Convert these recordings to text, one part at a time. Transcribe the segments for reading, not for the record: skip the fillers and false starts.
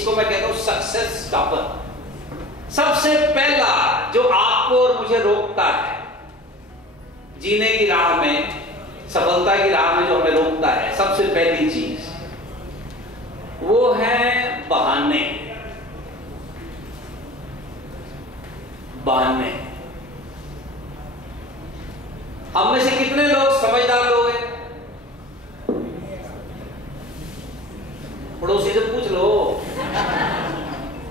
इसको मैं कहता हूं सक्सेस स्टॉपर। सबसे पहला जो आपको और मुझे रोकता है जीने की राह में, सफलता की राह में, जो हमें रोकता है, सबसे पहली चीज वो है बहाने। बहाने। हम में से कितने लोग समझदार लोग हैं? पड़ोसी से पूछ लो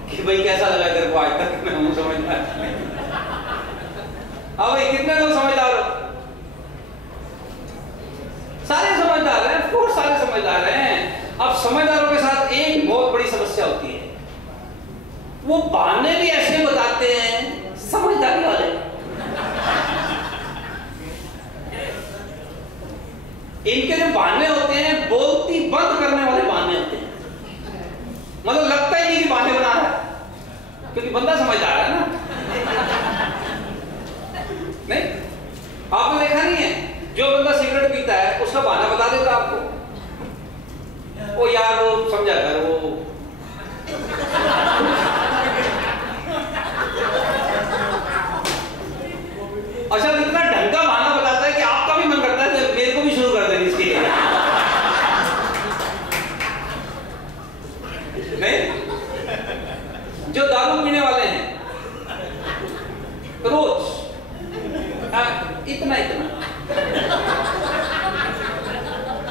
कि भाई कैसा लगा तेरे को आज तक मैं हूं समझदार। हाँ भाई, कितने लोग समझदार हो? सारे समझदार हैं, ऑफकोर्स सारे समझदार हैं। अब समझदारों के साथ एक बहुत बड़ी समस्या होती है, वो बहाने भी ऐसे बताते हैं समझदारी वाले। इनके जो बहाने होते हैं बोलती बंद करने वाले बहाने होते हैं। मतलब लगता ही नहीं कि बहाने बना रहा है, क्योंकि बंदा समझदार है ना। नहीं, आपने देखा नहीं है, जो बंदा सिगरेट पीता है उसका बहाना बता देता आपको, वो यार वो समझा कर वो अच्छा इतना ढंग का बहाना बताता है कि आपका भी मन करता है तो मेरे को भी शुरू कर देंगे इसके लिए। नहीं, जो दारू पीने वाले हैं रोज इतना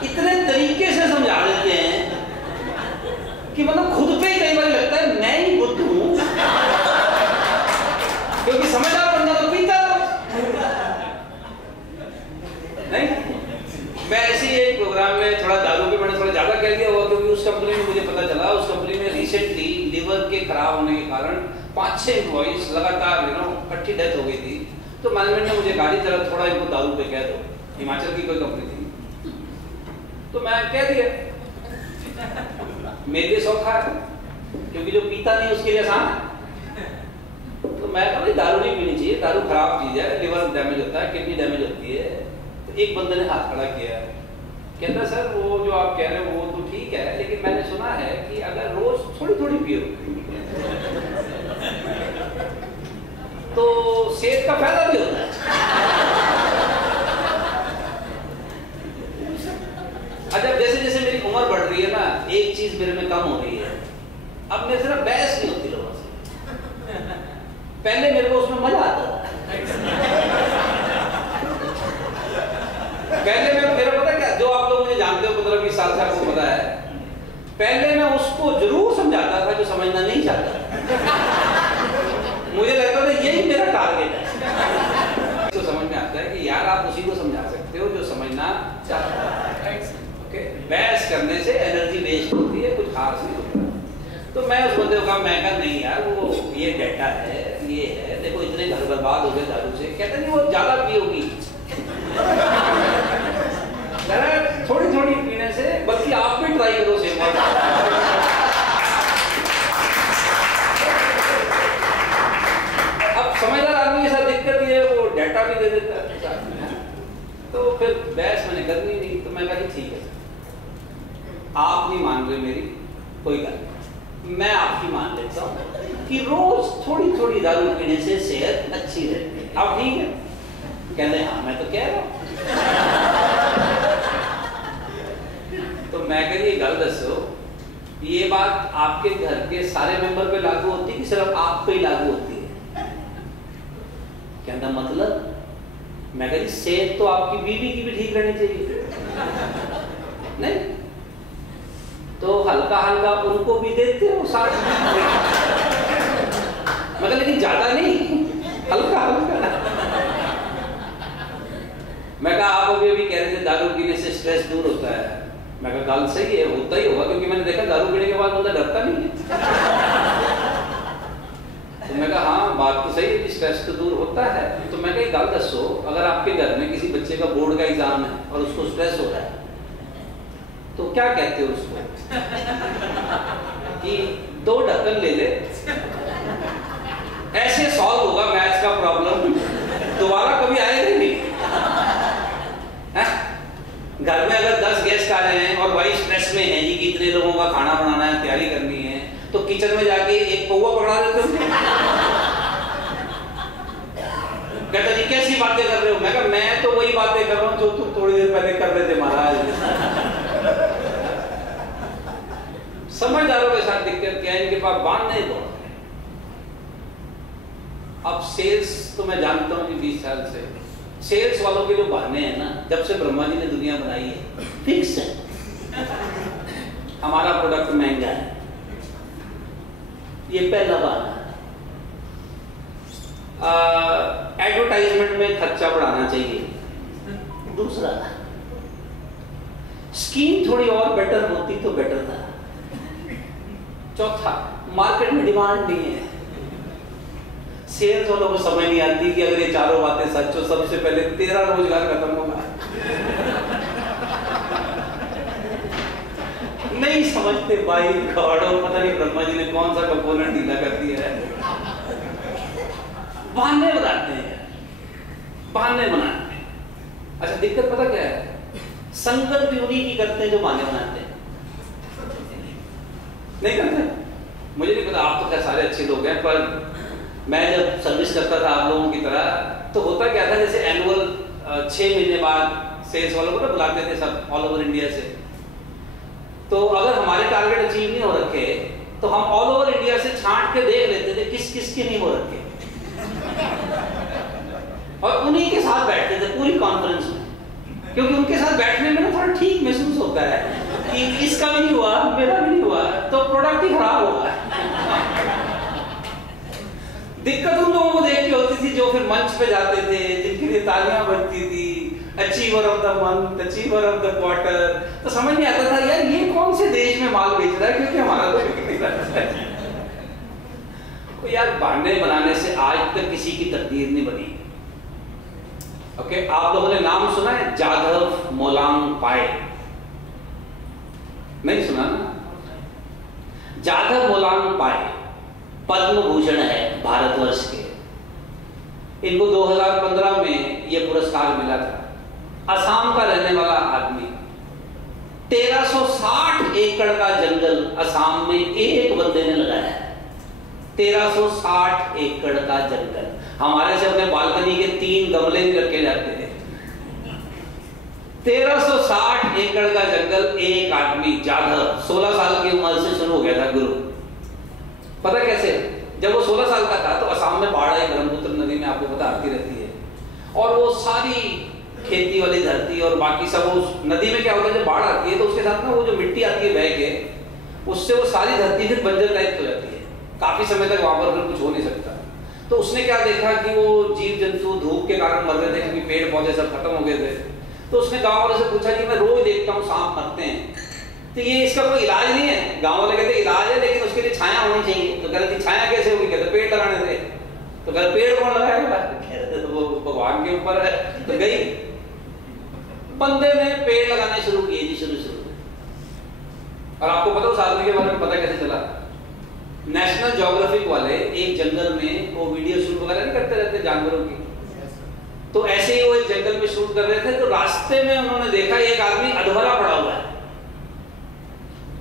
इतने तरीके से समझा देते हैं कि मतलब खुद पे ही कई बार लगता है मैं ही बुद्ध हूं, क्योंकि समझदार बंदा तो पीता नहीं। मैं ऐसे ही एक प्रोग्राम में थोड़ा दारू पे मैंने थोड़ा ज्यादा कह दिया हुआ, क्योंकि उस कंपनी में मुझे पता चला, उस कंपनी में रिसेंटली लिवर के खराब होने के कारण 5-6 एम्प्लॉइज लगातार इकट्ठी डेथ हो गई थी। तो मैनेजमेंट ने मुझे गाली तरह थोड़ा इनको दारू पे कह दो, हिमाचल की कोई कंपनी थी, तो मैं कह दिया। मेरे लिए सौखा है, क्योंकि जो पीता नहीं उसके लिए आसान है। तो मैं कहा दारू नहीं पीनी चाहिए, दारू खराब चीज है, लिवर डैमेज होता है, किडनी डैमेज होती है। तो एक बंदे ने हाथ खड़ा किया, कहता सर वो जो आप कह रहे हो वो तो ठीक है, लेकिन मैंने सुना है कि अगर रोज थोड़ी थोड़ी पियो तो सेहत का फायदा भी होता है। अच्छा, जैसे जैसे मेरी उम्र बढ़ रही है ना, एक चीज मेरे में कम हो रही है, अब मेरे से ना बहस नहीं होती लोगों से। पहले मेरे को उसमें मजा आता था। पहले मेरा पता क्या, जो आप लोग मुझे जानते हो 15-20 साल से, आपको पता है, पहले मैं उसको जरूर समझाता था जो समझना नहीं चाहता। मुझे लगता था यही मेरा टारगेट है। तो समझ में आता है कि यार आप उसी को समझा सकते हो जो समझना चाहता है। ओके, बहस करने से एनर्जी वेस्ट होती है, कुछ खास नहीं होता। तो मैं उस बंदे को कहा, मैं कहा नहीं यार वो ये डेटा है, ये है, देखो इतने घर बर्बाद हो गए दारू से। कहते नहीं वो ज्यादा पियोगी, थोड़ी थोड़ी पीने से, बल्कि आप भी ट्राई करो सेम। अब समझदार आदमी के साथ दिक्कत ये है, वो डाटा भी दे देता है। तो फिर बहस मैंने करनी नहीं, तो मैं कहा ठीक है आप नहीं मान रहे मेरी, कोई बात मैं आपकी मान लेता हूँ कि रोज थोड़ी थोड़ी दारू पीने से सेहत अच्छी रहती है। अब ठीक है, कहते हाँ मैं तो कह रहा हूँ। तो मैं कह ये गल दसो, ये बात आपके घर के सारे मेंबर पे लागू होती है कि सिर्फ आप पे ही लागू होती है? कहता मतलब? मैं कह सेहत तो आपकी बीवी की भी ठीक रहनी चाहिए, नहीं तो हल्का हल्का उनको भी देते हो साथ में, मतलब लेकिन ज्यादा नहीं, हल्का हल्का। मैं कहा आप अभी कह रहे थे दारू पीने से स्ट्रेस दूर होता है। मैं कहा गल सही है, होता ही होगा, क्योंकि मैंने देखा दारू पीने के बाद बंदा डरता नहीं है। तो मैं कहा हाँ बात तो सही है कि स्ट्रेस तो दूर होता है। तो मैं कहा गल दसो, अगर आपके घर में किसी बच्चे का बोर्ड का एग्जाम है और उसको स्ट्रेस हो रहा है तो क्या कहते हो उसको कि 2 ढक्कन ले ले, ऐसे सॉल्व होगा मैथ्स का प्रॉब्लम, दोबारा कभी आएगा ही नहीं। घर में अगर 10 गेस्ट आ रहे हैं और भाई स्ट्रेस में है जी कि इतने लोगों का खाना बनाना है, तैयारी करनी है, तो किचन में जाके एक पौवा पकड़ा देते थे। कहता जी कैसी बातें कर रहे हो? मैं कहा मैं तो वही बातें कर रहा हूँ जो तुम थोड़ी देर पहले कर रहे थे महाराज। समझदारों के साथ दिक्कत क्या है, इनके पास बांध नहीं दौड़। अब सेल्स तो मैं जानता हूँ कि 20 साल से सेल्स वालों के जो बहाने हैं ना, जब से ब्रह्मा जी ने दुनिया बनाई है फिक्स है। हमारा प्रोडक्ट महंगा है, ये पहला बहाना। एडवर्टाइजमेंट में खर्चा बढ़ाना चाहिए, दूसरा। स्कीम थोड़ी और बेटर होती तो बेटर था, चौथा। मार्केट में डिमांड नहीं है। सेल्स वालों को समझ नहीं आती कि अगर ये चारों बातें सच हो, सबसे पहले तेरा रोजगार खत्म होगा। नहीं समझते भाई, गॉडो पता नहीं ब्रह्मा जी ने कौन सा कंपोनेंट ढीला कर दिया है। बहाने बनाते हैं, बहाने बनाते हैं। अच्छा दिक्कत पता क्या है, संगत भी उन्हीं की करते हैं जो बहाने बनाते हैं। नहीं करते? मुझे नहीं पता, आप तो क्या सारे अच्छे लोग हैं, पर मैं जब सर्विस करता था आप लोगों की तरह, तो होता क्या था, जैसे एनुअल 6 महीने बाद सेल्स वालों को ना बुलाते थे सब ऑल ओवर इंडिया से। तो अगर हमारे टारगेट अचीव नहीं हो रखे तो हम ऑल ओवर इंडिया से छांट के देख लेते थे किस किस के नहीं हो रखे, और उन्हीं के साथ बैठते थे पूरी कॉन्फ्रेंस में, क्योंकि उनके साथ बैठने में ना थोड़ा ठीक महसूस होता है कि इसका भी नहीं हुआ, मेरा भी नहीं हुआ, तो प्रोडक्ट ही खराब होगा। दिक्कत उन लोगों को देख के होती थी जो फिर मंच पे जाते थे, जिनके लिए तालियां बजती थी, achiever of the month, achiever of the quarter. तो समझ नहीं आता था यार ये कौन से देश में माल बेच रहा है, क्योंकि हमारा तो बिक नहीं रहा है। तो यार बहाने बनाने से आज तक किसी की तकदीर नहीं बनी। ओके, आप लोगों ने नाम सुना है जाधव मोलांग पाए? नहीं सुना ना? जाधव मोलांग पाए पद्म भूषण है भारतवर्ष के। इनको 2015 में यह पुरस्कार मिला था। असम का रहने वाला आदमी, 1360 एकड़ का जंगल असम में एक बंदे ने लगाया है। 1360 एकड़ का जंगल। हमारे से अपने बालकनी के 3 गमले भी रखे जाते थे। 1360 एकड़ का जंगल, एक आदमी जाधव 16 साल की उम्र से शुरू हो गया था गुरु। पता कैसे? जब वो 16 साल का था तो असम में बाढ़ आई, ब्रह्मपुत्र नदी में, आपको पता आती रहती है, और वो सारी खेती वाली धरती और बाकी सब, उस नदी में क्या होता है जब बाढ़ आती है तो उसके साथ ना वो जो मिट्टी आती है बह के, उससे वो सारी धरती फिर बंजर टाइप हो जाती है। काफी समय तक वहां पर फिर कुछ हो नहीं सकता। तो उसने क्या देखा कि वो जीव जंतु धूप के कारण मर रहे थे, क्योंकि पेड़ पौधे सब खत्म हो गए थे। तो उसने गांव वालों से पूछा कि मैं रोज देखता हूँ सांप मरते हैं, तो ये इसका कोई इलाज नहीं है? गांव वाले कहते इलाज है, लेकिन उसके लिए छाया होनी चाहिए। तो कहते छाया कैसे होगी? कहते पेड़ लगाने थे। तो कहते पेड़ कौन लगाएगा? कहते तो वो भगवान के ऊपर है। तो गई, बंदे ने पेड़ लगाने शुरू किए जी, शुरू। और आपको पता उस आदमी के बारे में पता कैसे चला? नेशनल ज्योग्राफिक वाले एक जंगल में वो वीडियो शूट वगैरह नहीं करते रहते जानवरों की, तो ऐसे ही वो एक जंगल में शूट कर रहे थे। तो रास्ते में उन्होंने देखा एक आदमी अधमरा पड़ा हुआ है।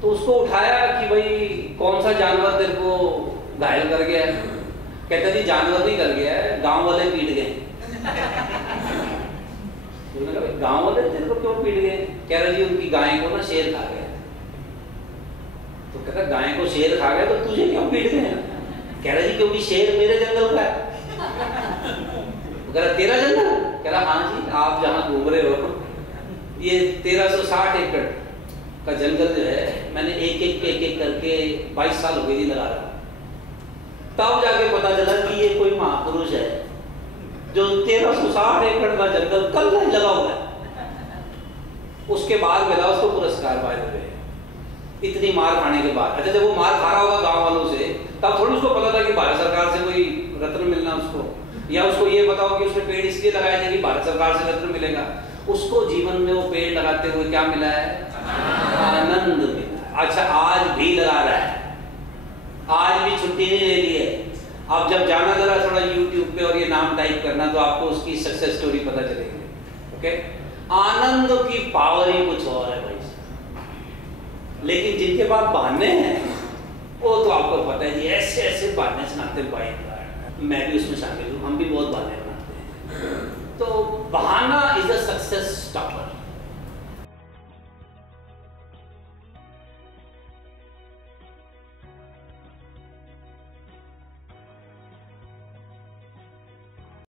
तो उसको उठाया कि भाई कौन सा जानवर तेरे को घायल कर गया है? कहता जी जानवर नहीं कर गया है, गांव वाले पीट गए। गांव वाले तेरे को क्यों पीट गए? कह रहा जी उनकी गाय को ना शेर खा गया। तो कहता गाय को शेर खा गया तो तुझे क्यों पीट गए? कह रहा जी क्योंकि शेर मेरे जंगल का है। तो कह रहा तेरा जंगल? कह रहा हाँ जी, आप जहां घूम रहे हो ये 1360 एकड़ का जंगल जो है, मैंने एक एक करके 22 साल हो गए जी लगा रहा। तब जाके पता चला कि ये कोई महापुरुष है जो 1360 एकड़ का जंगल कल नहीं लगा हुआ है। उसके बाद मिला उसको पुरस्कार पाए हुए, इतनी मार खाने के बाद। अच्छा, जब वो मार खा रहा होगा गांव वालों से, तब थोड़ी उसको पता था कि भारत सरकार से कोई रत्न मिलना उसको, या उसको ये बताओ कि उसने पेड़ इसलिए लगाए थे कि भारत सरकार से रत्न मिलेगा। उसको जीवन में वो पेड़ लगाते हुए क्या मिला है? आनंद मिला। अच्छा, आज भी लगा रहा है, आज भी छुट्टी नहीं ले ली है। अब जब जाना जरा थोड़ा YouTube पे और ये नाम टाइप करना, तो आपको उसकी सक्सेस स्टोरी पता चलेगी। ओके, आनंद की पावर ही कुछ और है भाई। लेकिन जिनके पास बहाने हैं वो तो आपको पता है जी, ऐसे ऐसे बहाने सुनाते हैं बाइक का, मैं भी उसमें शामिल हूँ, हम भी बहुत बहाने बनाते हैं। तो बहाना इज अ सक्सेस स्टॉपर।